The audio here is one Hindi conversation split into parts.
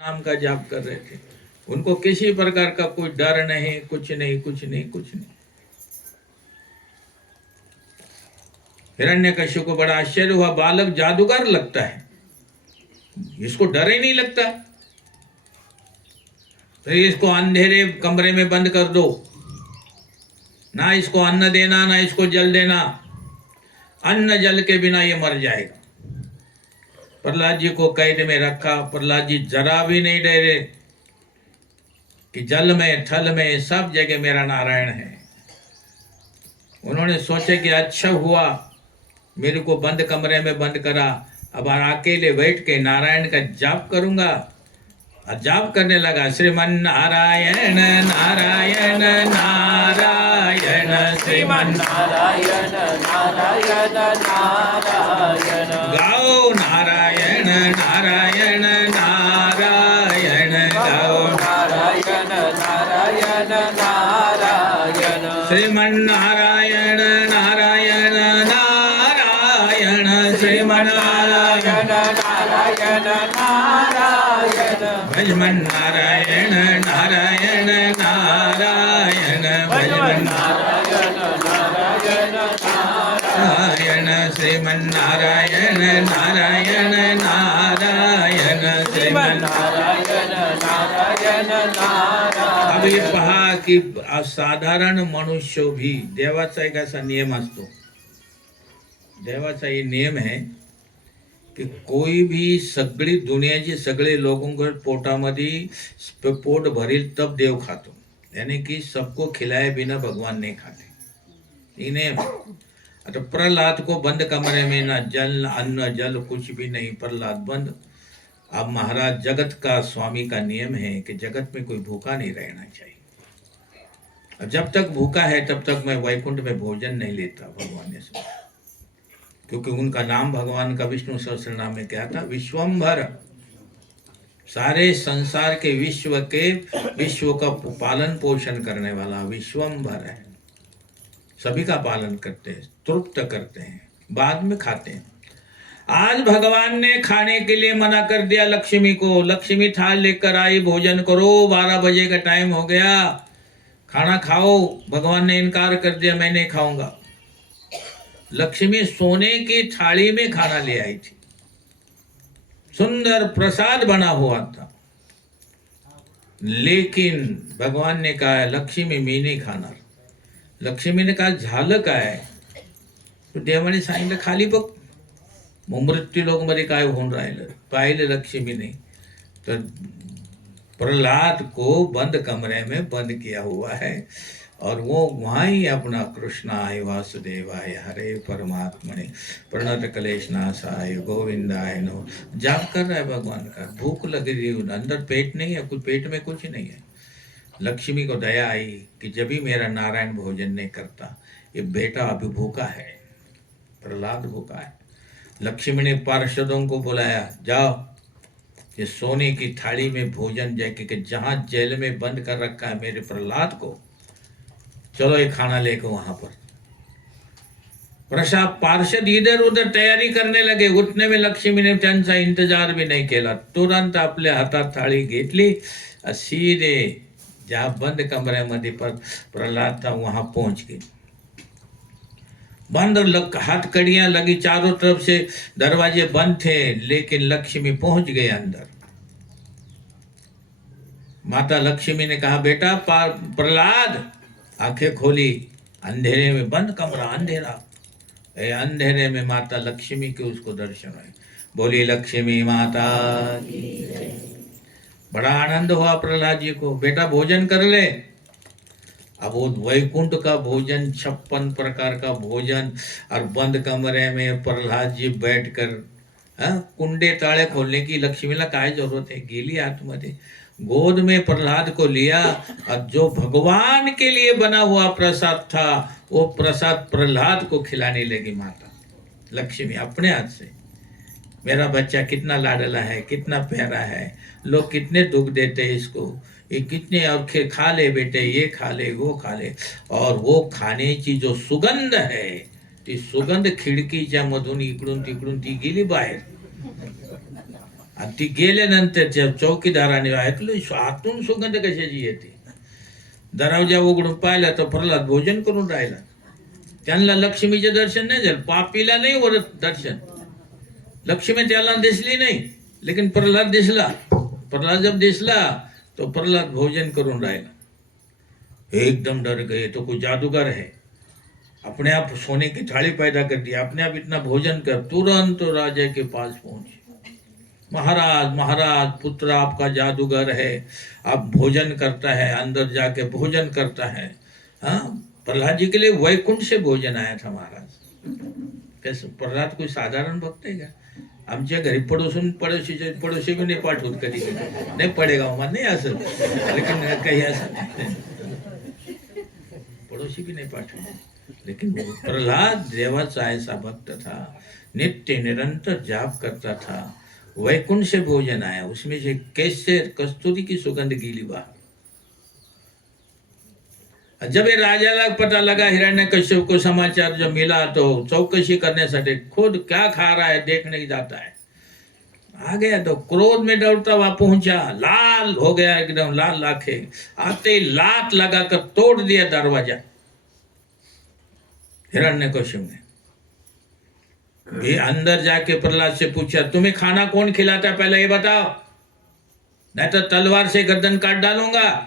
नाम का जाप कर रहे थे। उनको किसी प्रकार का कोई डर नहीं, कुछ नहीं, कुछ नहीं, कुछ नहीं। हिरण्यकश्यप को बड़ा आश्चर्य हुआ, बालक जादूगर लगता है, इसको डर ही नहीं लगता। तो इसको अंधेरे कमरे में बंद कर दो, ना इसको अन्न देना, ना इसको जल देना। अन्न जल के बिना ये मर जाएगा। प्रहलाद जी को कैद में रखा। प्रहलाद जी जरा भी नहीं डरे कि जल में थल में सब जगह मेरा नारायण है। उन्होंने सोचा कि अच्छा हुआ मेरे को बंद कमरे में बंद करा, अब अकेले बैठ के नारायण का जाप करूंगा। और जाप करने लगा, श्रीमन नारायण नारायण नारायण, श्रीमन नारायण नारायण नारायण, गाओ नारायण नारायण नारायण, गाओ नारायण नारायण नारायण, श्रीमन नारायण नारायण नारायण, श्रीमन नारायण नारायण नारायण, भजमन नारायण नारायण नारायण, भजमन नारायण नारायण नारायण, श्रीमन नारायण नारायण नारायण, श्रीमन नारायण नारायण नारायण। अब ये पहा की साधारण मनुष्य भी देवाचा एक असा नियम असतो, देवाचा ये नियम है कि कोई भी सगळी दुनियाची सगळे लोगों पोटामध्ये पोट भरील तब देव खातो, यानी कि सबको खिलाए बिना भगवान नहीं खाते। इन्हें तो प्रहलाद को बंद कमरे में ना जल अन्न जल कुछ भी नहीं, प्रहलाद बंद। अब महाराज जगत का स्वामी का नियम है कि जगत में कोई भूखा नहीं रहना चाहिए। जब तक भूखा है तब तक मैं वैकुंठ में भोजन नहीं लेता, भगवान ने सोचा, क्योंकि उनका नाम भगवान का विष्णु सहस्त्र नाम में क्या था, विश्वम्भर। सारे संसार के विश्व का पालन पोषण करने वाला विश्वम्भर है। सभी का पालन करते हैं, तृप्त करते हैं, बाद में खाते हैं। आज भगवान ने खाने के लिए मना कर दिया लक्ष्मी को। लक्ष्मी थाल लेकर आई, भोजन करो, 12 बजे का टाइम हो गया, खाना खाओ। भगवान ने इनकार कर दिया, मैं नहीं खाऊंगा। लक्ष्मी सोने की थाली में खाना ले आई थी, सुंदर प्रसाद बना हुआ था, लेकिन भगवान ने कहा लक्ष्मी मी नाही खाणार। लक्ष्मी ने कहा झालं काय? तो देवाने सांगितलं खाली बघ, मृत्यू लोक मध्ये काय होऊन राहिलं, पाहिलं लक्ष्मी ने। तो प्रहलाद को बंद कमरे में बंद किया हुआ है, और वो वहाँ ही अपना कृष्णाय वासुदेवाय हरे परमात्मने प्रणत क्लेशनाशाय गोविंदाय नो जाप कर रहा है भगवान का। भूख लग रही है, अंदर पेट नहीं है, कुछ पेट में कुछ नहीं है। लक्ष्मी को दया आई कि जब भी मेरा नारायण भोजन नहीं करता, ये बेटा अभी भूखा है, प्रहलाद भूखा है। लक्ष्मी ने पार्षदों को बुलाया, जाओ ये सोने की थाली में भोजन जाके जहाँ जेल में बंद कर रखा है मेरे प्रहलाद को, चलो ये खाना लेकर वहां पर। प्रसाद पार्षद इधर उधर तैयारी करने लगे, उठने में लक्ष्मी ने त्यांचा इंतजार भी नहीं केला, तुरंत आपल्या हातात थाळी घेतली, सीधे जहाँ बंद कमऱ्यामध्ये प्रहलाद था वहां पहुंच गई। बंद हथकड़ियां लगी चारों तरफ से, दरवाजे बंद थे, लेकिन लक्ष्मी पहुंच गए अंदर। माता लक्ष्मी ने कहा, बेटा प्रहलाद, आंखें खोली, अंधेरे में बंद कमरा, अंधेरा, अंधेरे में माता लक्ष्मी के उसको दर्शन हुए। बोली लक्ष्मी माता की। बड़ा आनंद हुआ प्रहलाद जी को, बेटा भोजन कर ले। अब वो वैकुंठ का भोजन, 56 प्रकार का भोजन, और बंद कमरे में प्रहलाद जी बैठकर, कुंडे ताले खोलने की लक्ष्मीला काय जरूरत है, गेली आतमध्ये, गोद में प्रहलाद को लिया, और जो भगवान के लिए बना हुआ प्रसाद था वो प्रसाद प्रहलाद को खिलाने लगी माता लक्ष्मी अपने हाथ से। मेरा बच्चा कितना लाडला है, कितना प्यारा है, लोग कितने दुख देते हैं इसको, ये कितने, और खा ले बेटे, ये खा ले, वो खा ले। और वो खाने की जो सुगंध है, ती सुगंध खिडकीच्या मधून इकडून तिकडून ती गेली बाहेर, आणि ती गेल्यानंतर चौकीदाराने ऐकलं आतून सुगंध कशाची येते. दरवाजा उघडून पाहिला तर प्रल्हाद भोजन करून राहिला. त्यांना लक्ष्मीचे दर्शन नाही झालं. पापीला नाही वरत दर्शन. लक्ष्मी त्याला दिसली नाही, लेकिन प्रल्हाद दिसला. प्रल्हाद जब दिसला तो प्रल्हाद भोजन करून राहिला. एकदम डर गए, तो कोई जादूगर है. अपने आप सोने की थाली पैदा कर दी, अपने आप इतना भोजन कर. तुरंत तो राजा के पास पहुंचे. महाराज महाराज, पुत्र आपका जादूगर है, आप भोजन करता है, अंदर जाके भोजन करता है. हाँ, प्रहलाद जी के लिए वैकुंठ से भोजन आया था महाराज. कैसे प्रहलाद कोई साधारण भक्त है का? आमच्या घरी पडोशी भी नाही पाठवत कधी. नाही पडेगा मग नाही असं, लेकिन काही असं नाही, पड़ोसी भी नहीं पाठवत. लेकिन प्रहलाद देवाचा ऐसा भक्त था, नित्य निरंतर जाप करता था. वैकुंठ से भोजन आया, उसमें से कैसे कस्तूरी की सुगंध गीली बाहर. जब ये राजाला पता लगा हिरण्यकश्यप को समाचार जो मिला, तो चौकसी करण्यासाठी खुद क्या खा रहा है देखने जाता है. आ गया तो क्रोध में डरता हुआ पहुंचा, लाल हो गया, एकदम लाल आंखें. आते ही लात लगाकर तोड़ दिया दरवाजा हिरण्यकश्यप ने. ये अंदर जाके प्रहलाद से पूछा, तुम्हें खाना कौन खिलाता, पहले ये बताओ, नहीं तो तलवार से गर्दन काट डालूंगा.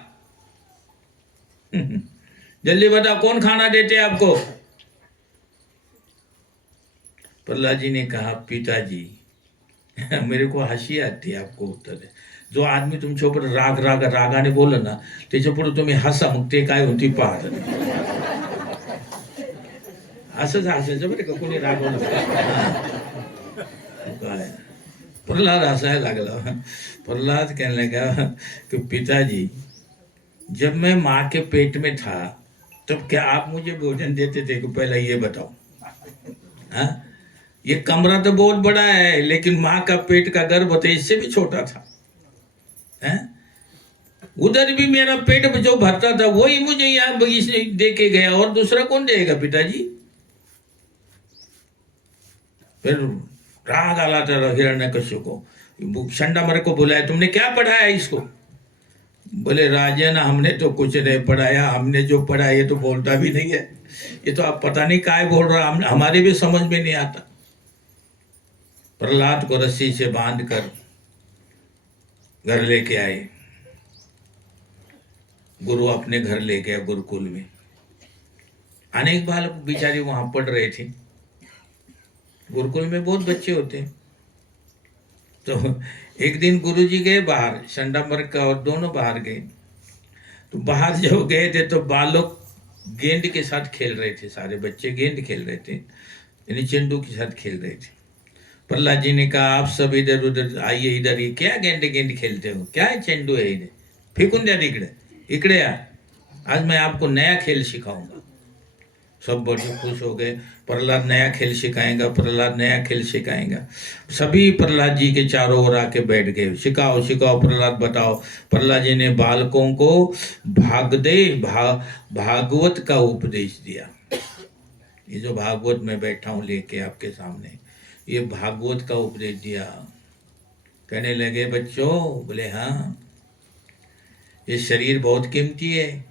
जल्दी बताओ, कौन खाना देते आपको. प्रहलाद जी ने कहा, पिताजी. मेरे को हंसी आती है आपको उत्तर है. जो आदमी तुमच्या ऊपर रागाने बोल ना, त्याच्या पुढे तुम्ही हसा, मग ते काय होती पाहत. असंच हसायचं बरं का, कोणी रागवलं काय. प्रहलाद हंसायला लागला. प्रहलाद कहने लगा कि पिताजी, जब मैं माँ के पेट में था तब क्या आप मुझे भोजन देते थे कि पहले ये बताओ. हाँ, ये कमरा तो बहुत बड़ा है, लेकिन माँ का पेट का गर्भ तो इससे भी छोटा था. है? उधर भी मेरा पेट जो भरता था वही मुझे यहाँ बगीचे दे के गया, और दूसरा कौन देगा पिताजी. फिर राग आला था हिरण्यकश्यप को. शंडामर को बुलाया, तुमने क्या पढ़ाया इसको. बोले राजन, हमने तो कुछ नहीं पढ़ाया, हमने जो पढ़ा ये तो बोलता भी नहीं है, ये तो आप पता नहीं काय बोल रहा, हमारे भी समझ में नहीं आता. प्रहलाद को रस्सी से बांध कर घर लेके आए. गुरु अपने घर ले गया गुरुकुल में. अनेक बालक बेचारे वहां पढ़ रहे थे. गुरुकुल में बहुत बच्चे होते हैं. तो एक दिन गुरुजी गए बाहर, शंडामर का और दोनों बाहर गए. तो बाहर जब गए थे तो बालक गेंद के साथ खेल रहे थे. सारे बच्चे गेंद खेल रहे थे, यानी चेंडू के साथ खेल रहे थे. प्रहलाद जी ने कहा, आप सब इधर उधर आइए, इधर ही क्या गेंद खेलते हो, क्या है चेंडू है इधर, फेंकून द्या इकडे, इकडे आ, आज मैं आपको नया खेल सिखाऊंगा. सब बड़े खुश हो गए. प्रहलाद नया खेल सिखाएगा, प्रहलाद नया खेल सिखाएगा. सभी प्रहलाद जी के चारों ओर आके बैठ गए. सिखाओ सिखाओ प्रहलाद, बताओ. प्रहलाद जी ने बालकों को भागवत का उपदेश दिया. ये जो भागवत में बैठा हूँ लेके आपके सामने, ये भागवत का उपदेश दिया. कहने लगे, बच्चों, बोले हाँ, ये शरीर बहुत कीमती है.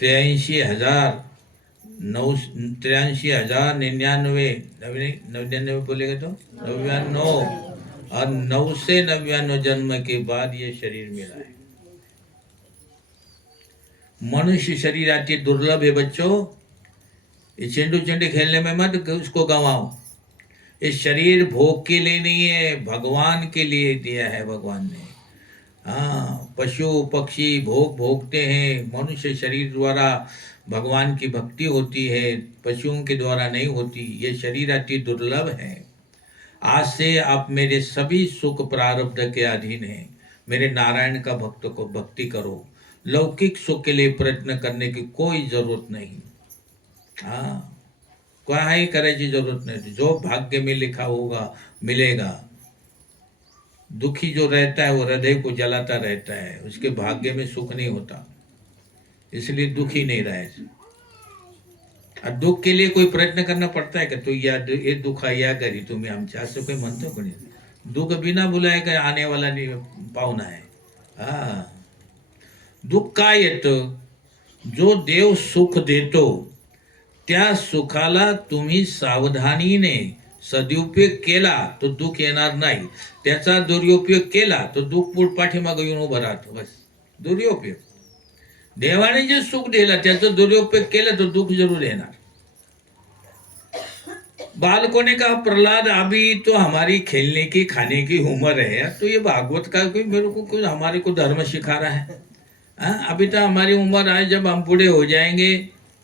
83,099 बोलेगा तो 99 और 9 से 99 जन्म के बाद ये शरीर मिला है. मनुष्य शरीर आती दुर्लभ है बच्चों. ये चेंडू खेलने में मत उसको गंवाओ. ये शरीर भोग के लिए नहीं है, भगवान के लिए दिया है भगवान ने. हाँ, पशु पक्षी भोगते हैं, मनुष्य शरीर द्वारा भगवान की भक्ति होती है, पशुओं के द्वारा नहीं होती. ये शरीर अति दुर्लभ है. आज से आप मेरे सभी सुख प्रारब्ध के अधीन हैं. मेरे नारायण का भक्त को भक्ति करो. लौकिक सुख के लिए प्रयत्न करने की कोई जरूरत नहीं. हाँ, काही करायची जरूरत नहीं. जो भाग्य में लिखा होगा मिलेगा. दुखी जो रहता है वो हृदय को जलाता रहता है, उसके भाग्य में सुख नहीं होता. इसलिए दुखी नहीं रहे. और दुख के लिए कोई प्रयत्न करना पडता है का. तो या हे दुखा या घरी तुम्ही आमच्या, असं काही म्हणतो कोणी. दुःख बिना बुलाए काय आने वाला नाही पाहुणा आहे. हा, दुःख काय येतं? जो देव सुख देतो त्या सुखाला तुम्ही सावधानीने सदुपयोग केला तो दुःख येणार नाही. त्याचा दुरुपयोग केला तो दुःख पुढ पाठीमागं येऊन उभं राहतो. बस दुरुपयोग. देवाने जे सुख दिलं त्याचा दुरुपयोग केला तो दुःख जरूर येणार. बालकों ने कहा प्रहलाद अभी तो हमारी खेलने की खाने की उम्र है, तो ये भागवत का कोई मेरे को कुछ हमारे को धर्म सिखा रहा है. हाँ, अभी तो हमारी उम्र है, जब हम बूढ़े हो जाएंगे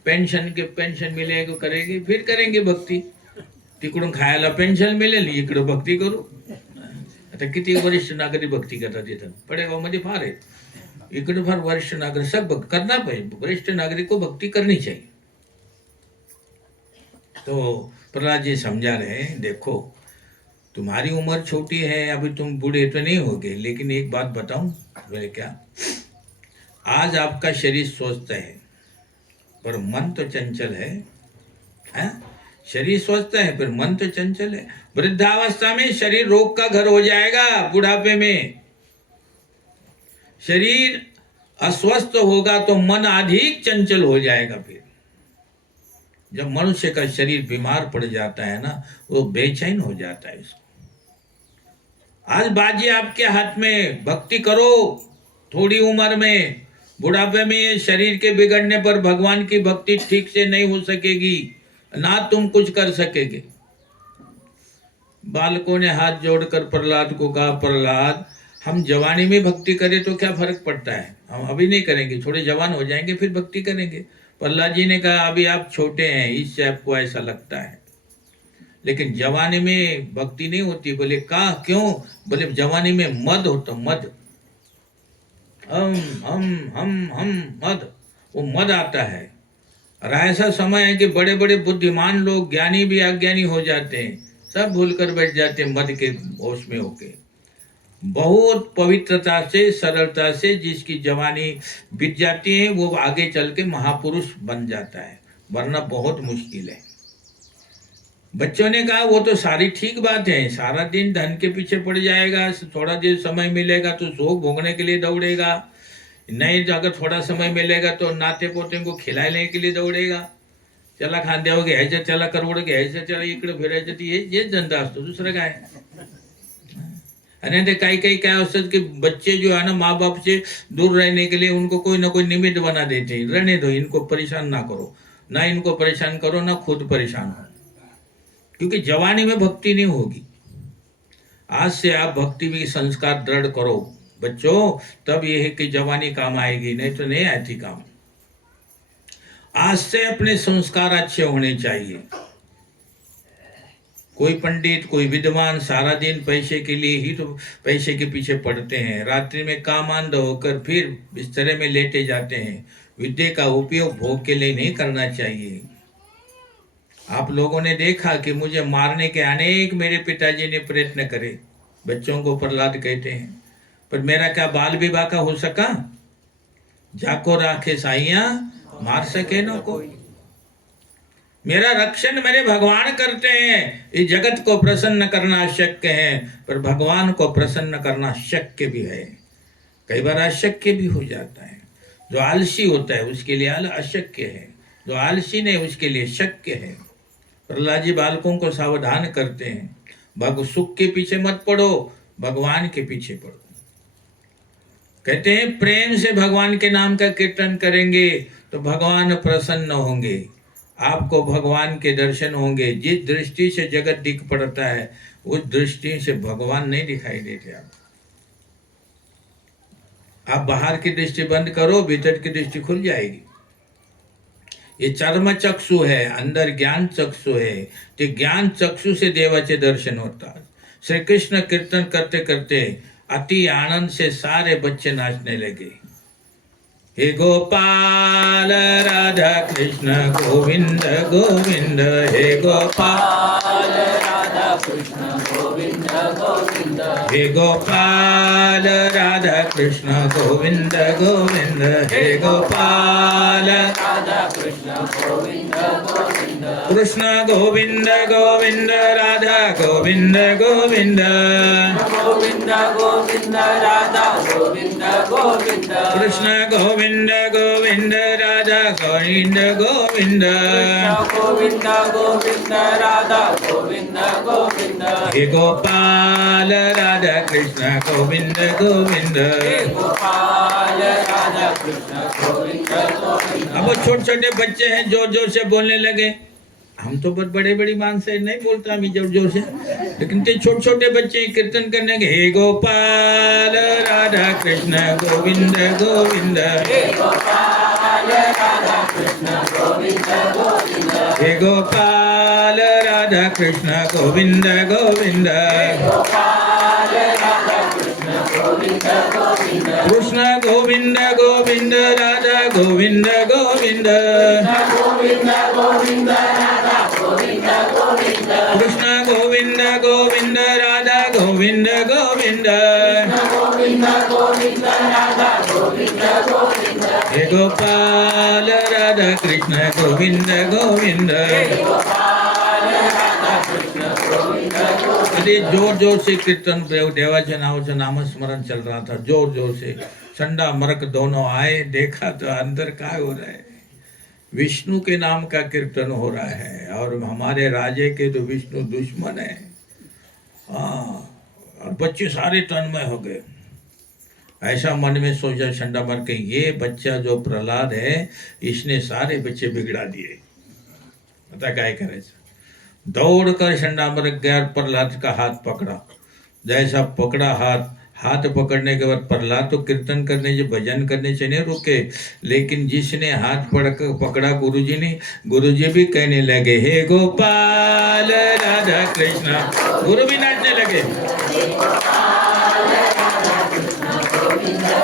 पेंशन मिलेगा करेंगे, फिर करेंगे भक्ती. तिकडून खायला पेन्शन मिळेल, इकडं भक्ती करू. आता किती वरिष्ठ नागरिक भक्ती करतात इथं पडेगावमध्ये फार आहे. इकडे फार वरिष्ठ नागरिक सब करना पाहिजे. वरिष्ठ नागरिक को भक्ति करनी चाहिए. तो प्रहलाद जी समझा रहे हैं, देखो तुम्हारी उम्र छोटी है, अभी तुम बूढ़े तो नहीं होगे, लेकिन एक बात बताऊं. बोले क्या? आज आपका शरीर स्वस्थ है पर मन तो चंचल है. शरीर स्वस्थ है पर मन तो चंचल है. वृद्धावस्था में शरीर रोग का घर हो जाएगा. बुढ़ापे में शरीर अस्वस्थ होगा तो मन अधिक चंचल हो जाएगा. फिर जब मनुष्य का शरीर बीमार पड़ जाता है ना, वो बेचैन हो जाता है. इसको आज बाजी आपके हाथ में, भक्ति करो. थोड़ी उम्र में, बुढ़ापे में ये शरीर के बिगड़ने पर भगवान की भक्ति ठीक से नहीं हो सकेगी, ना तुम कुछ कर सकेंगे. बालकों ने हाथ जोड़कर प्रहलाद को कहा, प्रहलाद हम जवानी में भक्ति करें तो क्या फर्क पड़ता है, हम अभी नहीं करेंगे, थोड़े जवान हो जाएंगे फिर भक्ति करेंगे. प्रहलाद जी ने कहा अभी आप छोटे हैं इससे आपको ऐसा लगता है, लेकिन जवानी में भक्ति नहीं होती. बोले कहा क्यों? बोले जवानी में मद होता, मद. हम मद, वो मद आता है. और ऐसा समय है कि बड़े बड़े बुद्धिमान लोग, ज्ञानी भी अज्ञानी हो जाते हैं, सब भूल कर बैठ जाते हैं मद के होश में होके. बहुत पवित्रता से, सरलता से जिसकी जवानी बीत जाती है वो आगे चल के महापुरुष बन जाता है, वरना बहुत मुश्किल है. बच्चों ने कहा वो तो सारी ठीक बात है, सारा दिन धन के पीछे पड़ जाएगा, थोड़ा देर समय मिलेगा तो शोक भोगने के लिए दौड़ेगा, नहीं तो अगर थोड़ा समय मिलेगा तो नाते पोते को खिलाने के लिए दौड़ेगा. त्याला खांद्यावर घ्यायचं, त्याला करवड घ्यायचं, त्याला इकडे फिरायचं, हेच धंदा असतो, दुसरं काय. आणि ते काही काही काय असतात की बच्चे जो है ना माँ बाप से दूर रहने के लिए उनको कोई ना कोई निमित्त बना देते हैं. रहने दो, इनको परेशान ना करो, ना इनको परेशान करो, ना खुद परेशान हो, क्योंकि जवानी में भक्ति नहीं होगी. आज से आप भक्ति में संस्कार दृढ़ करो बच्चों, तब ये है कि जवानी काम आएगी, नहीं तो नहीं आती काम. आज से अपने संस्कार अच्छे होने चाहिए. कोई पंडित, कोई विद्वान सारा दिन पैसे के लिए ही तो पैसे के पीछे पड़ते हैं, रात्रि में कामांध होकर फिर बिस्तरे में लेटे जाते हैं. विद्या का उपयोग भोग के लिए नहीं करना चाहिए. आप लोगों ने देखा कि मुझे मारने के अनेक मेरे पिताजी ने प्रयत्न करे, बच्चों को प्रहलाद कहते हैं, पर मेरा क्या बाल विवाह का हो सका? जाको राखे साइया मार सके ना कोई. मेरा रक्षण मेरे भगवान करते हैं. इस जगत को प्रसन्न करना अशक्य है, पर भगवान को प्रसन्न करना शक्य भी है. कई बार अशक्य भी हो जाता है. जो आलसी होता है उसके लिए अशक्य है, जो आलसी नहीं उसके लिए शक्य है. प्रहलाद जी बालकों को सावधान करते हैं, सुख के पीछे मत पड़ो, भगवान के पीछे पड़ो. कहते हैं प्रेम से भगवान के नाम का कीर्तन करेंगे तो भगवान प्रसन्न होंगे, आपको भगवान के दर्शन होंगे. जिस दृष्टि से जगत दिख पड़ता है उस दृष्टि से भगवान नहीं दिखाई देते. आप बाहर की दृष्टि बंद करो, भीतर की दृष्टि खुल जाएगी. ये चर्म चक्षु है, अंदर ज्ञान चक्षु है. ते ज्ञान चक्षु से देवाचे दर्शन होता. श्री कृष्ण कीर्तन करते करते अति आनंद से सारे बच्चे नाचने लगे. हे गोपाल राधा कृष्ण गोविंद गोविंद, हे गोपाल राधा कृष्ण गोविंद गोविंद, हे गोपाल राधा कृष्ण गोविंद गोविंद हे गोपाल राधा कृष्ण गोविंद गोविंद कृष्ण गोविंद गोविंद राधा गोविंद गोविंद गोविंद गोविंद राधा गोविंद गोविंद कृष्ण गोविंद गोविंद राधा गोविंद गोविंद गोविंद गोविंद राधा गोविंद गोविंद हे गोपाल राधा कृष्ण गोविंद गोविंद गोपाल राधा कृष्ण गोविंद गोविंद। अब वो छोटे छोटे बच्चे हैं जोर जोर से बोलने लगे। हम तो बहुत बड़े बड़ी मान से नहीं बोलता हम जोर जोर से, लेकिन ते छोटे छोटे बच्चे कीर्तन करने के हे गोपाल राधा कृष्ण गोविंद गोविंद हे गोपाल राधा कृष्ण गोविंद गोविंद हे गोपाल राधा कृष्ण गोविंद गोविंद गोपाल राधा कृष्ण गोविंद गोविंद कृष्ण गोविंद गोविंद राधा गोविंद गोविंद गोविंद गोविंद राधा गोविंद गोविंद कृष्ण गोविंद गोविंद राधा गोविंद गोविंद गोविंद गोविंद राधा गोविंद गोविंद हे गोपाल राधा कृष्ण गोविंद गोविंद। गोपाल राधा कृष्ण गोविंद गोविंद अरे जोर जोर से कीर्तन देवाच्या नावाचं नामस्मरण चल रहा था, जोर जोर से। संडा मरक दोनों आए, देखा तो अंदर क्या हो रहा है, विष्णु के नाम का कीर्तन हो रहा है और हमारे राजे के तो विष्णु दुश्मन है। हाँ, और बच्चे सारे तन्मय हो गए। ऐसा मन में सोचा संडा मर के, ये बच्चा जो प्रहलाद है इसने सारे बच्चे बिगड़ा दिए, पता क्या करे। दौड़कर संडामर गया, प्रहलाद का हाथ पकड़ा। जैसा पकड़ा हाथ पकड़ने के बाद प्रहलाद तो कीर्तन करने से भजन करने से नहीं रुके, लेकिन जिसने हाथ पकड़ा गुरुजी ने, गुरुजी भी कहने लगे हे गोपाल राधा कृष्ण, गुरु भी नाचने लगे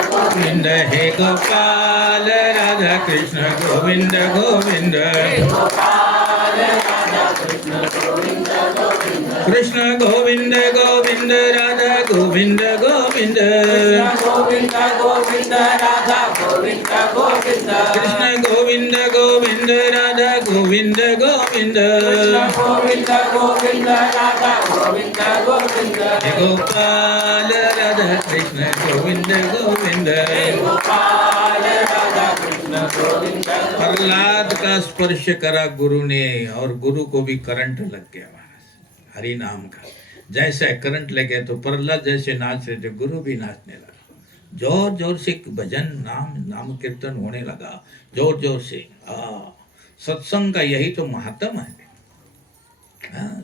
गोविंद हे गोपाल राधा कृष्ण गोविंद गोविंद कृष्ण गोविंद गोविंद राधा गोविंद गोविंद गोविंद गोविंद राधा गोविंद गोविंद कृष्ण गोविंद गोविंद राधा गोविंद गोविंद गोविंद गोविंद राधा गोविंद गोविंद हे गोपाल राधा कृष्ण गोविंद गोविंद गोपाल राधा कृष्ण गोविंद प्रहलाद का स्पर्श करा गुरु ने और गुरु को भी करंट लग गया महाराज हरि नाम का। जैसे करंट लगे तो प्रहलाद जैसे नाच रहे थे गुरु भी नाचने लगा। जोर जोर से भजन नाम कीर्तन होने लगा, जोर जोर से। सत्संग का यही तो महात्म है।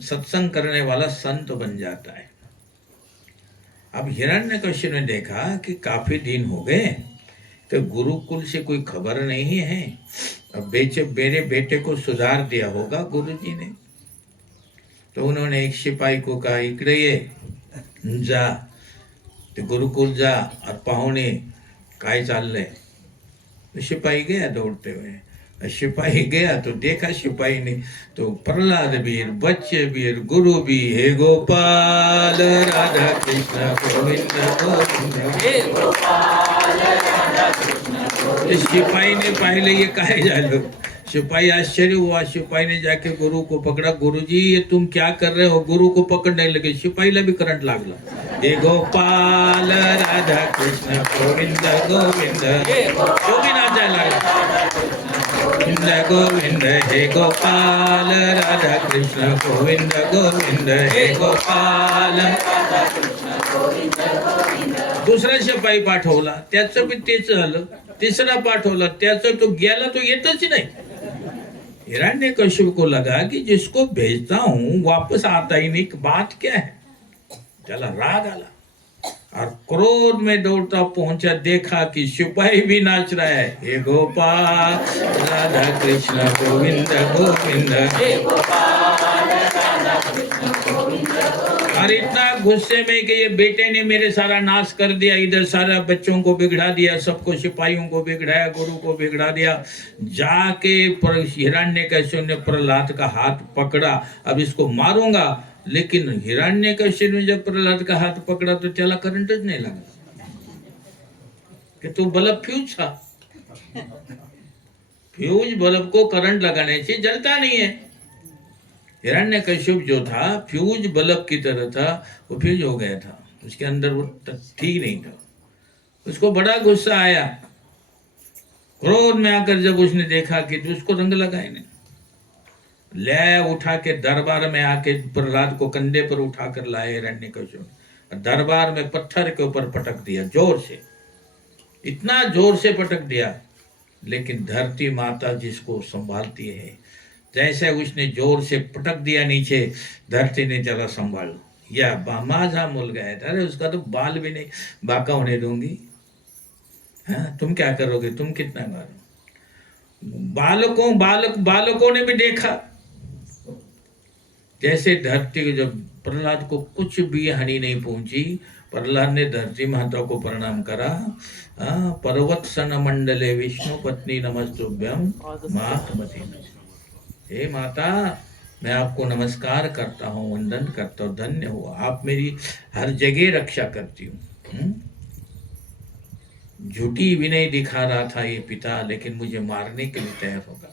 सत्संग करने वाला संत बन जाता है। अब हिरण्यकश्यप ने देखा कि काफी दिन हो गए तो गुरुकुल से कोई खबर नहीं है। अब मेरे बेटे को सुधार दिया होगा गुरुजी ने, तो उन्होंने एक सिपाही को कहा इकडे ये जा, तो गुरुकुल जा और पाहुणे काय चाललंय। तो सिपाही गया दौड़ते हुए। सिपाही गया तो देखा सिपाही ने तो प्रहलाद वीर, बच्चे वीर, गुरु भी, हे गोपाल राधा कृष्ण गोविंद गोविंद हे गोपाल राधा कृष्ण गोविंद। सिपाही ने पहले ये कहे जालो, सिपाही आश्चर्य हुआ। सिपाही ने जाके गुरु को पकड़ा, गुरुजी ये तुम क्या कर रहे हो। गुरु को पकड़ने लगे, सिपाहीला भी करंट लागला। हे गोपाल राधा कृष्ण गोविंद गोविंद, तो भी नाचायला लागला गोविंद गोविंद, हे गोपाल राधा कृष्ण गोविंद गोविंद, हे गोपाल। दुसरा शिपाई पाठवला, त्याचं बी तेच झालं। तिसरा पाठवला, त्याचं तो गेला, तो येतच नाही। हिरण्यकश्यप को लगा कि जिसको भेजता हूं वापस आता ही नहीं, बात क्या है। चला राग आला और क्रोध में दौड़ता पहुंचा, देखा कि सिपाही भी नाच रहा है। हे गोपाल राधा कृष्ण गोविंद गोविंद, हे गोपाल राधा कृष्ण गोविंद गोविंद। और इतना गुस्से में कि ये बेटे ने मेरे सारा नाश कर दिया, इधर सारा बच्चों को बिगड़ा दिया, सबको सिपाहियों को बिगड़ाया, गुरु को बिगड़ा दिया। जाके हिरण्यकश्यप ने प्रहलाद का हाथ पकड़ा, अब इसको मारूंगा। लेकिन हिरण्यकश्यप ने जब प्रहलाद का हाथ पकड़ा तो त्याला करंटच नाही लागला, कि तो बल्ब फ्यूज था। फ्यूज बल्ब को करंट लगाने से जलता नहीं है। हिरण्यकश्यप जो था फ्यूज बल्ब की तरह था, वो फ्यूज हो गया था, उसके अंदर वो ठीक नहीं था। उसको बड़ा गुस्सा आया, क्रोध में आकर जब उसने देखा कि तो उसको रंग लगाए नहीं, ले उठा के दरबार में आके प्रहलाद को कंधे पर उठा कर लाए हिरण्यकश्यप, दरबार में पत्थर के ऊपर पटक दिया जोर से, इतना जोर से पटक दिया। लेकिन धरती माता जिसको संभालती है, जैसे उसने जोर से पटक दिया नीचे, धरती ने जरा संभाल या माझा मुलगा है, अरे उसका तो बाल भी नहीं बाका होने दूंगी। हाँ, तुम क्या करोगे, तुम कितना मारो। बालकों ने भी देखा जैसे धरती को, जब प्रहलाद को कुछ भी हानि नहीं पहुंची, प्रहलाद ने धरती माता को प्रणाम करा। पर्वत सन मंडले विष्णु पत्नी नमस्तुभ्यम मातमती। हे माता, मैं आपको नमस्कार करता हूँ, वंदन करता हूँ, धन्य हो, आप मेरी हर जगह रक्षा करती हूँ। झूठी विनय दिखा रहा था ये पिता, लेकिन मुझे मारने के लिए तैयार होगा।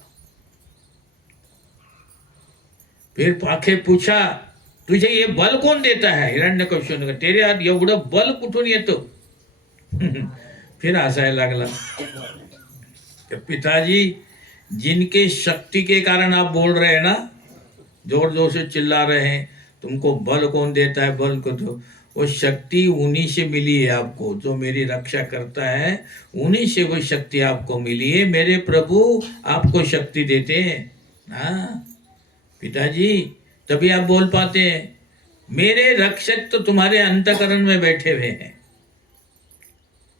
फिर आखे पूछा, तुझे ये बल कौन देता है? हिरण्यकश्यप ने कहा, तेरे हाथ एवढं बल कुठून येतो? फिर हसायला लागला। पिताजी, जिनके शक्ति के कारण आप बोल रहे हैं ना, जोर जोर से चिल्ला रहे हैं, तुमको बल कौन देता है, बल को तो वो शक्ति उन्हीं से मिली है आपको, जो मेरी रक्षा करता है उन्हीं से वो शक्ति आपको मिली है। मेरे प्रभु आपको शक्ति देते हैं। हाँ पिताजी, तभी आप बोल पाते हैं। मेरे रक्षक तो तुम्हारे अंतःकरण में बैठे हुए हैं,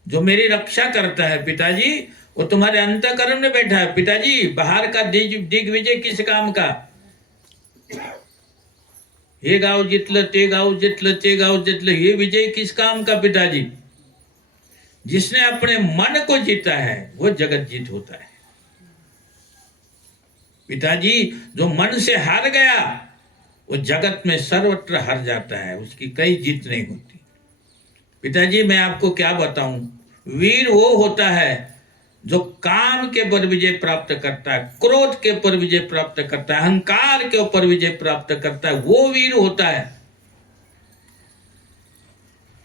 जो मेरी रक्षा करता है पिताजी वो तुम्हारे अंतःकरण में बैठा है। पिताजी, बाहर का दिग्विजय किस काम का? हे गाव जितलं, ते गाव जितलं, ते गाव जितलं, ये विजय किस काम का पिताजी? जिसने अपने मन को जीता है वो जगत जीत होता है पिताजी। जो मन से हार गया वो जगत में सर्वत्र हार जाता है, उसकी कई जीत नहीं होती। पिताजी, मैं आपको क्या बताऊं, वीर वो होता है जो काम के ऊपर विजय प्राप्त करता है, क्रोध के ऊपर विजय प्राप्त करता है, अहंकार के ऊपर विजय प्राप्त करता है, वो वीर होता है।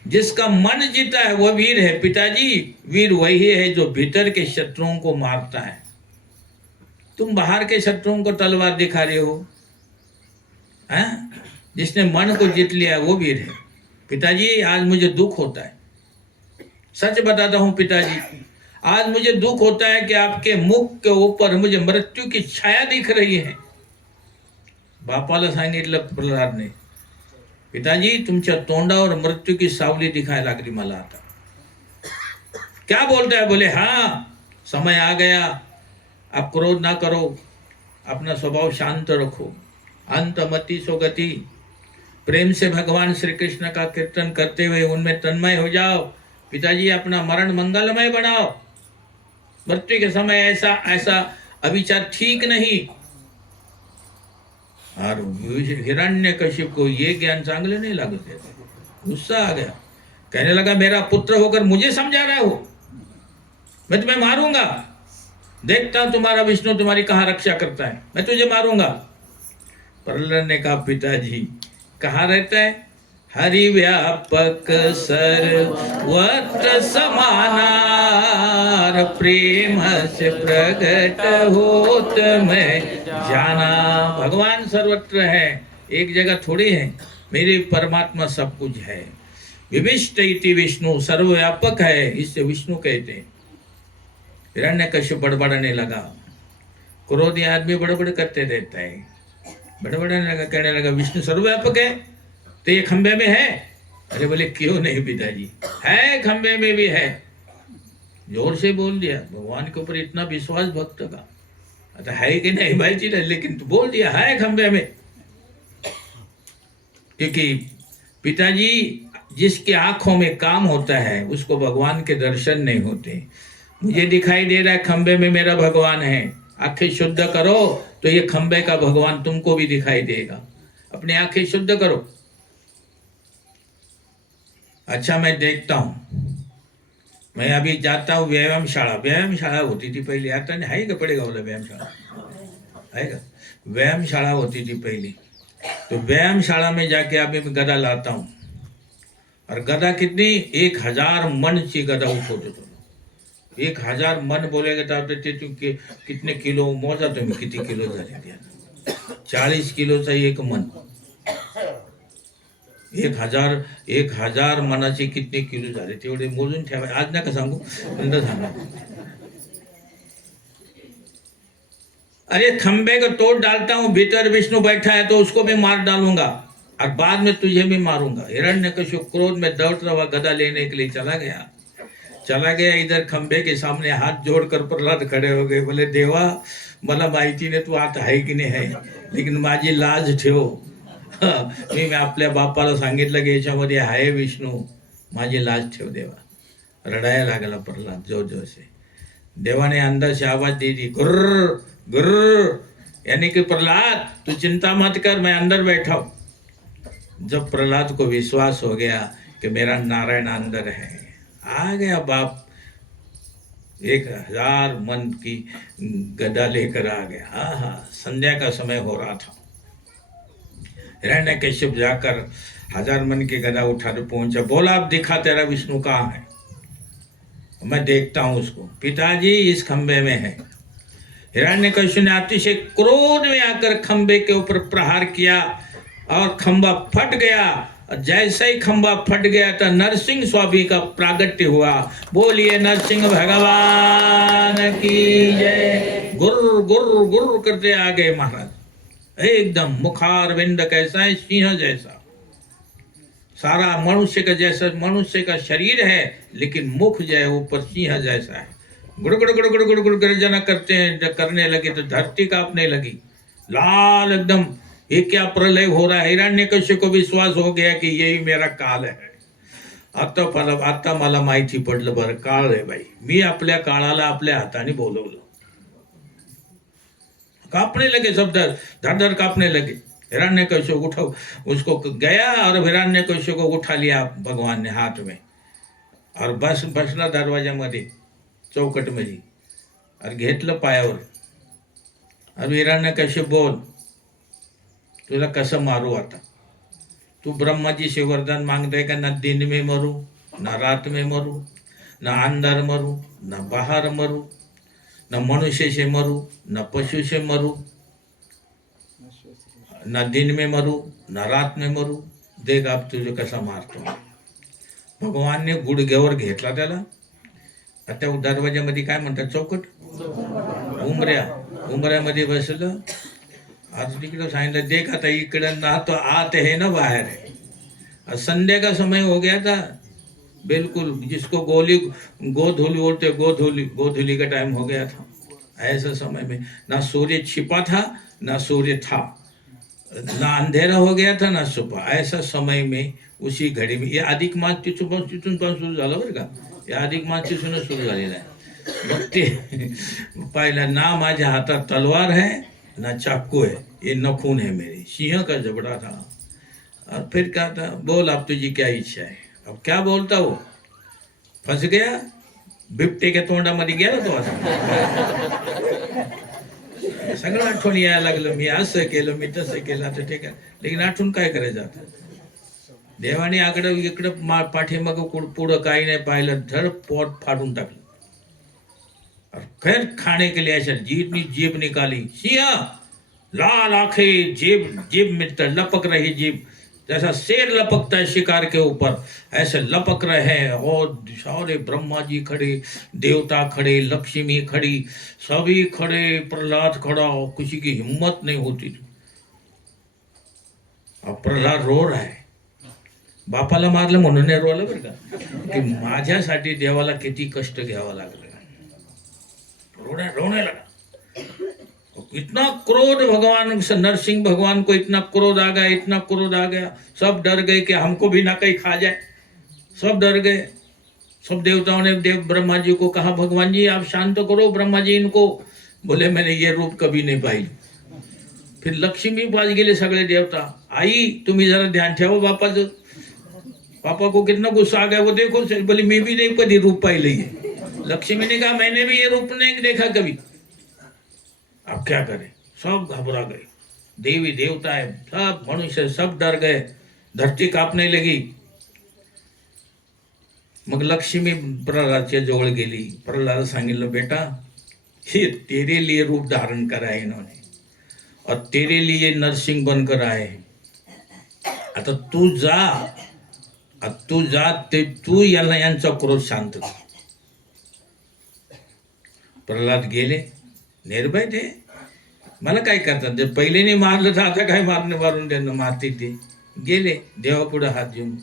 जिसका मन जीता है वो वीर है पिताजी। वीर वही है जो भीतर के शत्रुओं को मारता है। तुम बाहर के शत्रुओं को तलवार दिखा रहे हो, हैं? जिसने मन को जीत लिया वो वीर है पिताजी। आज मुझे दुख होता है, सच बताता हूं पिताजी, आज मुझे दुख होता है कि आपके मुख के ऊपर मुझे मृत्यु की छाया दिख रही है। बापाला सांगितलं प्रहलादने, पिताजी तुमच्या तोंडावर मृत्यू की सावली दिखायला लागली मला आता। क्या बोलता है? बोले हाँ, समय आ गया, आप क्रोध ना करो, अपना स्वभाव शांत रखो, अंत मति सो गति। प्रेम से भगवान श्री कृष्ण का कीर्तन करते हुए उनमें तन्मय हो जाओ। पिताजी, अपना मरण मंगलमय बनाओ। मृत्यु के समय ऐसा ऐसा अविचार ठीक नहीं। और हिरण्यकश्यप को ये ज्ञान चांगले नहीं लगते, गुस्सा आ गया, कहने लगा, मेरा पुत्र होकर मुझे समझा रहा हो, मैं तुम्हें मारूंगा, देखता हूं तुम्हारा विष्णु तुम्हारी कहां रक्षा करता है, मैं तुझे मारूंगा। प्रहलाद ने कहा, पिताजी कहाँ रहता है? हरि व्यापक सर्वत्र समानार, प्रेम से प्रगट होत मैं जाना। भगवान सर्वत्र है, एक जगह थोड़ी है। मेरे परमात्मा सब कुछ है। विविष्ट इति विष्णु, सर्वव्यापक है, इससे विष्णु कहते हैं। हिरण्यकश्यप बड़बड़ाने लगा। क्रोधी आदमी बड़बड़ करते रहता है, बड़बड़ाने लगा, कहने लगा, विष्णु सर्वव्यापक है तो ये खंबे में है? अरे बोले, क्यों नहीं पिताजी, है, खंबे में भी है। जोर से बोल दिया। भगवान के ऊपर इतना विश्वास भक्त का, अच्छा है कि नहीं भाई जी, लेकिन तो बोल दिया है खंबे में। क्योंकि पिताजी, जिसके आंखों में काम होता है उसको भगवान के दर्शन नहीं होते। मुझे दिखाई दे रहा है खंबे में मेरा भगवान है, आंखें शुद्ध करो तो ये खंबे का भगवान तुमको भी दिखाई देगा। अपनी आंखें शुद्ध करो। अच्छा मैं देखता हूँ, मैं अभी जाता हूँ व्यायामशाला होती थी पहले, आता नहीं है का पड़ेगा बोला व्यायामशाला है का? व्यायामशाला होती थी पहले, तो व्यायामशाला में जाके अभी मैं गदा लाता हूँ, और गदा कितनी 1000 मन ची गदा उठवतो तो 1000 मन बोलेगा तर ते तुमके कितने किलो मोजा तुम्ही किती किलो झाले त्या 40 किलोचा एक मन, 1000 मनाचे कितने किलो झाले तेवढे मोजून ठेवा। आज नका सांगू, नंतर सांगा। अरे खंबे को तोड़ डालता हूं, भीतर विष्णु बैठा है तो उसको भी मार डालूंगा, और बाद में तुझे भी मारूंगा। हिरण्यकशिपु क्रोध में दौड़ता हुआ गदा लेने के लिए चला गया। इधर खंबे के सामने हाथ जोड़कर प्रहलाद खड़े हो गए, बोले देवा मला माहिती नाही तू आता आहे की नाही आहे, लेकिन माझी लाज ठेव। मी आपल्या बापाला सांगितलं की याच्यामध्ये आहे विष्णू, माझी लाज ठेव देवा। रडायला लागला प्रहलाद जोर से। देवाने अंदर से आवाज दे दी, गुर्र गुर्र, यानी कि प्रहलाद तू चिंता मत कर, मैं अंदर बैठा हूं। जब प्रहलाद को विश्वास हो गया कि मेरा नारायण अंदर है, आ गया बाप 1000 मन की गदा लेकर आ गया। हाँ, संध्या का समय हो रहा था। हिरण्यकश्यप जाकर 1000 मन की गदा उठा तो पहुंचा, बोला अब दिखा तेरा विष्णु कहाँ है। मैं देखता हूं उसको। पिताजी इस खंबे में है। हिरण्यकश्यप ने अतिशय क्रोध में आकर खंबे के ऊपर प्रहार किया और खंबा फट गया। जैसे ही खंबा फट गया तो नरसिंह स्वामी का प्रागट्य हुआ। बोलिए नरसिंह भगवान की जय। गुर्र गुर्र गुर्र करते आ गए महाराज, एकदम मुखारविंद कैसा है, सिंह जैसा। सारा मनुष्य का जैसा मनुष्य का शरीर है, लेकिन मुख जो है ऊपर सिंह जैसा है। गुड़गुड़ गुड़गुड़ गुड़गुड़ गर्जना करने लगे तो धरती कांपने लगी, लाल एकदम। ये क्या प्रलय हो रहा है। हिरण्यकश्यप को विश्वास हो गया कि यही मेरा काल है। आता मला माहिती पडलं, बरं काळ आहे बाई, मी आपल्या काळाला आपल्या हाताने बोलवलं। कांपने लगे सब, धर धर कांपने लगे। हिरण्यकश्यप उठो उसको गया और हिरण्यकश्यप को उठा लिया भगवान ने हाथ में, और बसला दरवाजामध्ये चौकट मध्ये, और घेतलं पायावर। और हिरण्यकश्यप बोल, तुला कसं मारू आता? तू ब्रह्माजी से वरदान मांगता है का, ना दिन में मरू, ना रात में मरू, ना अंदर मरू, ना बाहर मरू, ना मनुष्य से मरू, ना पशु से मरू, ना दिन में मरू, ना रात में मरू, देख आप तुझे कसा मारतो। भगवान ने गुडघ्यावर घेतला त्याला। आता दरवाजामध्ये काय म्हणतात, चौकट, उंबऱ्यामध्ये बसलं। आज तिकडं सांगितलं, देख आता इकडं ना तो आत है ना बाहर है। संध्या का समय हो गया था बिल्कुल, जिसको गोधूली बोलते, गोधूली का टाइम हो गया था। ऐसा समय में ना सूर्य छिपा था ना सूर्य था, ना अंधेरा हो गया था ना सुबह। ऐसा समय में उसी घड़ी में, ये अधिक मास तिथून सुरू झालं बरं का, या अधिक मास तिथूनच सुरू झालेला आहे। मग ते पाहिलं ना, माझ्या हातात तलवार है ना चाकू है, ये नखून है मेरे, सिंह का जबड़ा था। और फिर कहा था, बोल अब तुझी क्या इच्छा है। अब क्या बोलता वो, फंस गया, बिबटे के तोंडामध्ये गेला तो आता। सगळं आठवण यायला लागलं, मी असं केलं, मी तसं केलं, आता ठीक आहे, लेकिन आठवण काय करायचं आता। देवाने आकडं इकडं पाठीमाग पुढं काही नाही पाहिलं, धड पोट फाडून टाकलं। और फिर खाने के लिए ऐसा जीभ निकाली, सिंह लाल आंखें, जीभ में लपक रही जीभ, जैसा शेर लपकता है शिकार के ऊपर, ऐसे लपक रहे हैं। और सारे ब्रह्मा जी खड़े, देवता खड़े, लक्ष्मी खड़ी, सभी खड़े, प्रहलाद खड़ा, और किसी की हिम्मत नहीं होती थी। अब प्रहलाद रो रहा है, बापाला मारलं म्हणून नाही रोवलं बरं का, की माझ्यासाठी देवाला किती कष्ट घ्यावं लागलं। रोने लगा। इतना क्रोध भगवान नरसिंह भगवान को इतना क्रोध आ गया, इतना क्रोध आ गया, सब डर गए कि हमको भी ना कहीं खा जाए। सब डर गए। सब देवताओं ने ब्रह्मा जी को कहा, भगवान जी आप शांत करो ब्रह्मा जी इनको। बोले मैंने ये रूप कभी नहीं पाई। फिर लक्ष्मी पास गेले सगळे देवता, आई तुम्ही जरा ध्यान ठेवा बापाचं, पापा को कितना गुस्सा आ गया वो देखो। बोले मैं भी नहीं कभी रूप पाई ली है। लक्ष्मी ने कहा मैंने भी ये रूप नहीं देखा कभी, अब क्या करें। सब घबरा गए, देवी देवता है सब मनुष्य सब डर गए, धरती कांपने लगी। मग लक्ष्मी प्रल्हादच्या जवळ गेली, प्रल्हाद सांगितलं बेटा ये तेरे लिए रूप धारण करा है इन्होंने और तेरे लिए नरसिंह बनकर आए हैं, आता तू जा, तू जा ते तू याला यांचा क्रोध शांत कर। प्रल्हाद गेले, निर्भय थे, मला काय करतात ते, पहिले नाही मारलं तर आता काय मारून त्यांना मारते ते। गेले देवापुढे हात घेऊन,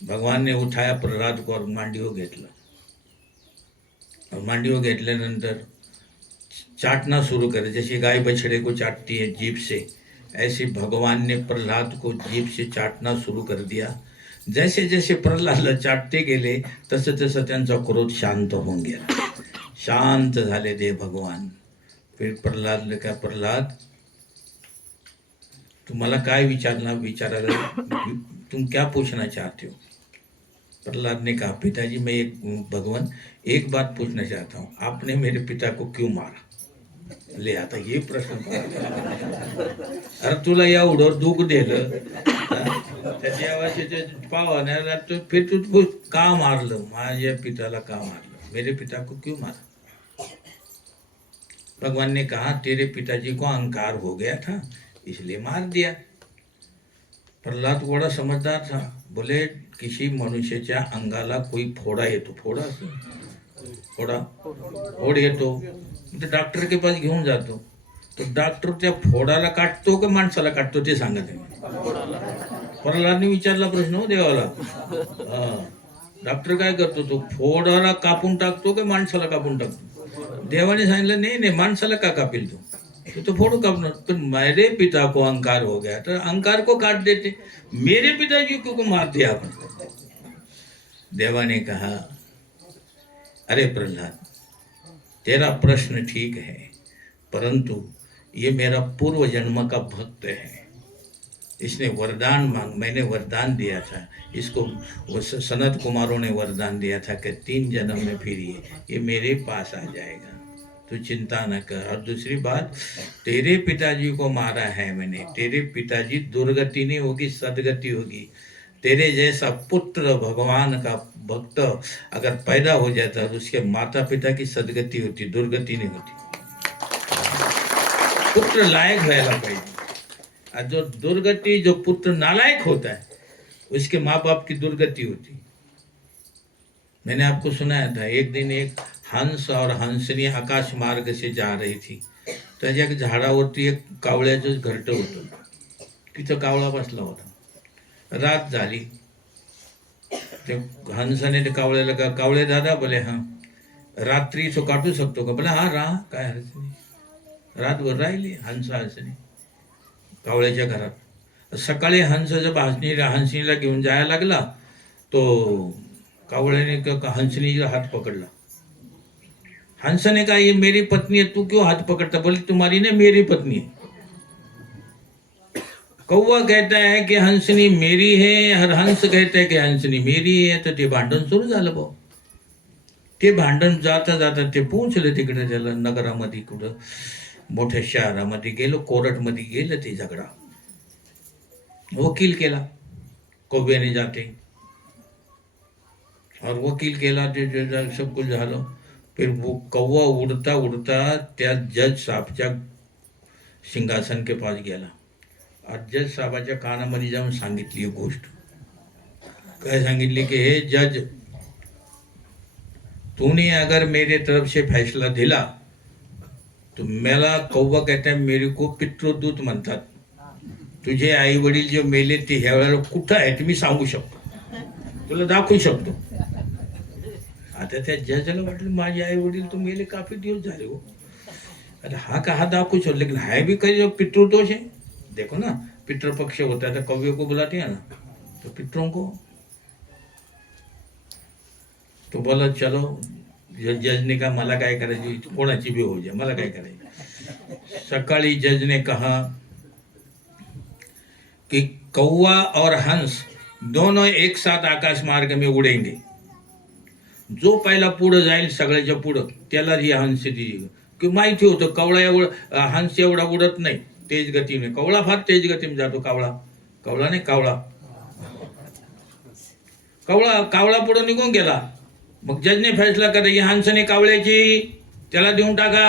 भगवान ने उठाया प्रल्हाद को और मांडीवर घेतलं, और मांडीवर घेतल्यानंतर चाटना शुरू करे, जैसे गाय बछड़े को चाटती है जीभ से, ऐसे भगवान ने प्रल्हाद को जीभ से चाटना शुरू कर दिया। जैसे जैसे प्रल्हादला चाटते गेले तसं तसं त्यांचा क्रोध शांत होऊन गेला, शांत झाले देव भगवान। फिर प्रल्हादला काय, प्रल्हाद तुम्हाला काय विचारायला, तुम क्या पूछना चाहते हो। प्रल्हाद ने कहा पिताजी मैं भगवान एक बात पूछना चाहता हूँ, आपने मेरे पिता को क्यों मारा। ले आता हे प्रश्न, अरे तुला एवढं दुःख दिलं त्या देवाचे ते पावण्याला, तो फिर तू का मारलं, माझ्या पिताला का मारलं, मेरे पिता को क्यों मारा। भगवान ने कहा तेरे पिताजी को अहंकार हो गया था इसलिए मार दिया। प्रल्हाद बड़ा समझदार था, बोले किसी मनुष्याच्या अंगाला कोई फोड़ा येतो, फोड येतो तो डॉक्टर के पास घेऊन जातो, तो डॉक्टर त्या फोडाला काटतो का माणसाला काटतो ते सांगत आहे। प्रल्हादने विचारला प्रश्न हो देवाला, डॉक्टर काय करतो, तो फोडाला कापून टाकतो का माणसाला कापून टाकतो। देवाने सांगितलं नाही नाही, माणसाला का कापेल तो फोड़ कापना। तो मेरे पिता को अहंकार हो गया तो अहंकार को काट देते, मेरे पिताजी को मार दिया आपने। देवा ने कहा अरे प्रल्हाद तेरा प्रश्न ठीक है, परंतु ये मेरा पूर्व जन्म का भक्त है, इसने वरदान मांग, मैंने वरदान दिया था इसको, वो सनत कुमारों ने वरदान दिया था कि 3 जन्म में फिर ये मेरे पास आ जाएगा, तू चिंता न कर। और दूसरी बात, तेरे पिताजी को मारा है मैंने, तेरे पिताजी दुर्गति नहीं होगी सदगति होगी। तेरे जैसा पुत्र भगवान का भक्त अगर पैदा हो जाता तो उसके माता पिता की सदगति होती, दुर्गति नहीं होती। पुत्र लायक व्हायला पाहिजे, और जो दुर्गति, जो पुत्र नालायक होता है उसके माँ बाप की दुर्गति होती। मैंने आपको सुनाया था, एक दिन एक हंस और हंसनी आकाश मार्ग से जा रही थी, त्याच्या झाडावरती एक कावळ्याचं घरटं होतं, तिथं कावळा बसला होता। रात झाली, ते हंसाने ते कावळ्याला का, कावळे दादा, बोले हाँ रात्री तो काटू शकतो का, बोले हाँ राहा, काय हरकत नाही। रातभर राहिली हंसनी कावळ्याच्या घरात। सकाळी हंस जब हंसनीला घेऊन जायला लागला तो कावळ्याने हंसनीचा हात पकडला। हंस ने कहा ये मेरी पत्नी है, तू क्यों हाथ पकड़ता, बोले तुम्हारी ना मेरी पत्नी है। कौवा कहता है कि हंसनी मेरी है और हंस कहता है कि हंसनी मेरी है, तर ते भांडण सुरू झालं भाऊ। ते भांडण जाता जाता ते पोहोचले तिकडे, त्याला नगरामध्ये, कुठं मोठ्या शहरामध्ये गेलो, कोर्टमध्ये गेलं ते झगडा, वकील केला कौव्याने जाते, और वकील केला ते सब कुछ झालं। फिर वो कौवा उड़ता उड़ता त्या जज साहबच्या सिंहासन के पास गेला, और जज साहेबाच्या कानामध्ये जाऊन सांगितली गोष्ट, काय सांगितली की हे जज, तूने अगर मेरे तरफ से फैसला दिला तो मला, कौवा कहता है मेरे को पितृदूत म्हणतात, तुझे आई वडील जे मेले ते ह्या वेळेला कुठं आहे ते मी सांगू शकतो, तुला दाखवू शकतो। आता त्या जजला वाटलं माझे आई वडील तो मेले काफी दिवस झाले हो, अरे हा कहा दाखवू शकतो, लेकिन है भी कहीं पितृदोष है, देखो ना पितृपक्ष होता है तो कौवे को बुलाते हैं ना, तो पितरों को। तो बोला चलो, जज ने कहा मला काय करायची, कोणाची भी हो जाए, मला काय करायची। सकाली जज ने कहा कि कौवा और हंस दोनों एक साथ आकाश मार्ग में उडेंगे. जो पहिला पुढं जाईल सगळ्याच्या पुढं त्याला ही हंस दिली. की माहिती होतं कवळा एवढा हंस एवढा उडत नाही तेज गतीने. कवळा फार तेज गतीने जातो. कावळा नाही कावळा पुढे निघून गेला. मग जजने फैसला करा ही हंसने कावळ्याची त्याला देऊन टाका.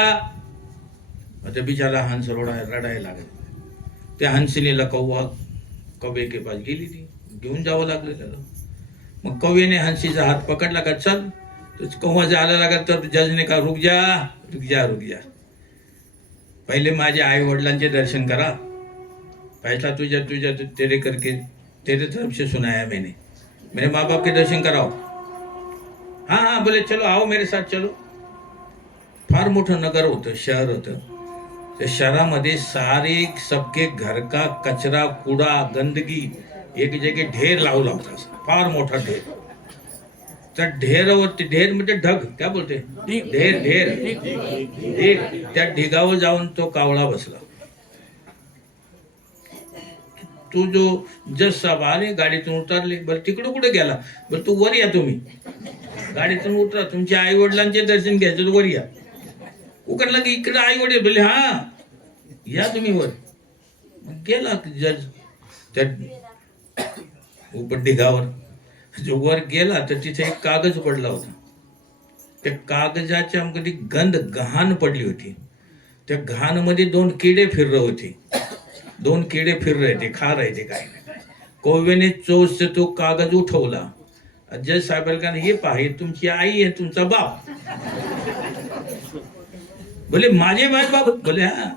आता बिचारा हंस रडायला लागला. त्या हंसिनीला कव्वे के पास गेली ती घेऊन जावं लागलं त्याला. मग कव्वेने हंसीचा हात पकडला का चल. तो कव्वा जायला लागत तर जजने का रुक जा पहिले माझ्या आई वडिलांचे दर्शन करा. फैसला तुझ्या तेरे करके तेरे तरफ से सुनाया मैंने. मेरे माँ बाप के दर्शन कराओ. हाँ बोले चलो आओ मेरे साथ चलो. फार मोठं नगर होतं शहर होतं. त्या शहरामध्ये सारे सबके घर का कचरा कूड़ा गंदगी एक जगह ढेर लावला होता. फार मोठा ढेर. त्या ढेरावरती ढेर म्हणजे ढग क्या बोलते ढेर त्या ढिगावर जाऊन तो कावळा बसला. तू जो जज साहेब आले गाडीतून उतरले. बरं तिकडं कुठे गेला. बरं तू वर या. तुम्ही गाडीतून उतरा. तुमच्या आई वडिलांचे दर्शन घ्यायचं. वर या. उकडला की इकडे आई वडील बोलले हा या तुम्ही वर. गेला जज त्या ढिगावर. जो वर गेला तर तिथे एक कागज पडला होता. त्या कागजाच्या मध्ये घाण पडली होती. त्या घाणमध्ये 2 किडे फिरत होते. 2 किडे फिर रहे थे खा रहे थे काय. कौवेने चोच से तो कागज उठवला. जज साहेबांना हे पहा हे तुमची आई आहे तुमचा बाप. बोले माझे बाप. बोले हा.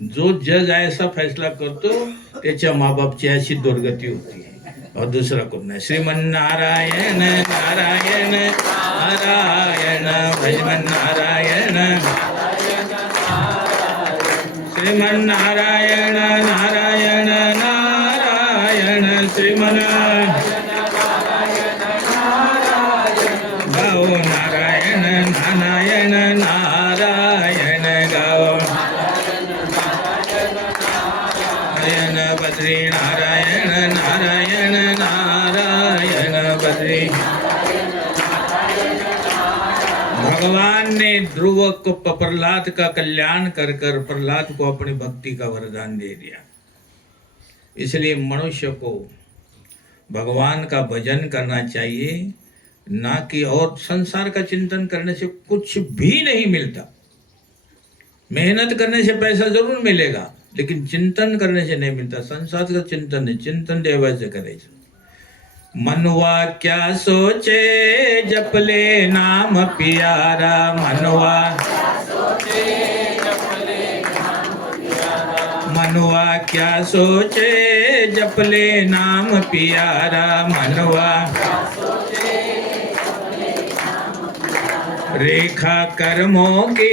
जो जज ऐसा फैसला करतो त्याच्या माँ बापची अशी दुर्गती होती और दूसरा कोण नाही. श्रीमन्नारायण नारायण नारायण भजमन्नारायण श्रीमन्नारायण नारायण नारायण श्रीमन गाओ नारायण नारायण नारायण गाओ नारायण बद्री नारायण नारायण नारायण बद्री. भगवान ने ध्रुव को प्रहलाद का कल्याण कर प्रहलाद को अपनी भक्ति का वरदान दे दिया. इसलिए मनुष्य को भगवान का भजन करना चाहिए ना कि और संसार का चिंतन करने से कुछ भी नहीं मिलता. मेहनत करने से पैसा जरूर मिलेगा लेकिन चिंतन करने से नहीं मिलता. संसार का चिंतन नहीं. चिंतन देवाचं करायचं. मनवा क्या सोचे जपले नाम प्यारा. मनवा क्या सोचे जपले नाम प्यारा. मनवा रेखा कर्मों की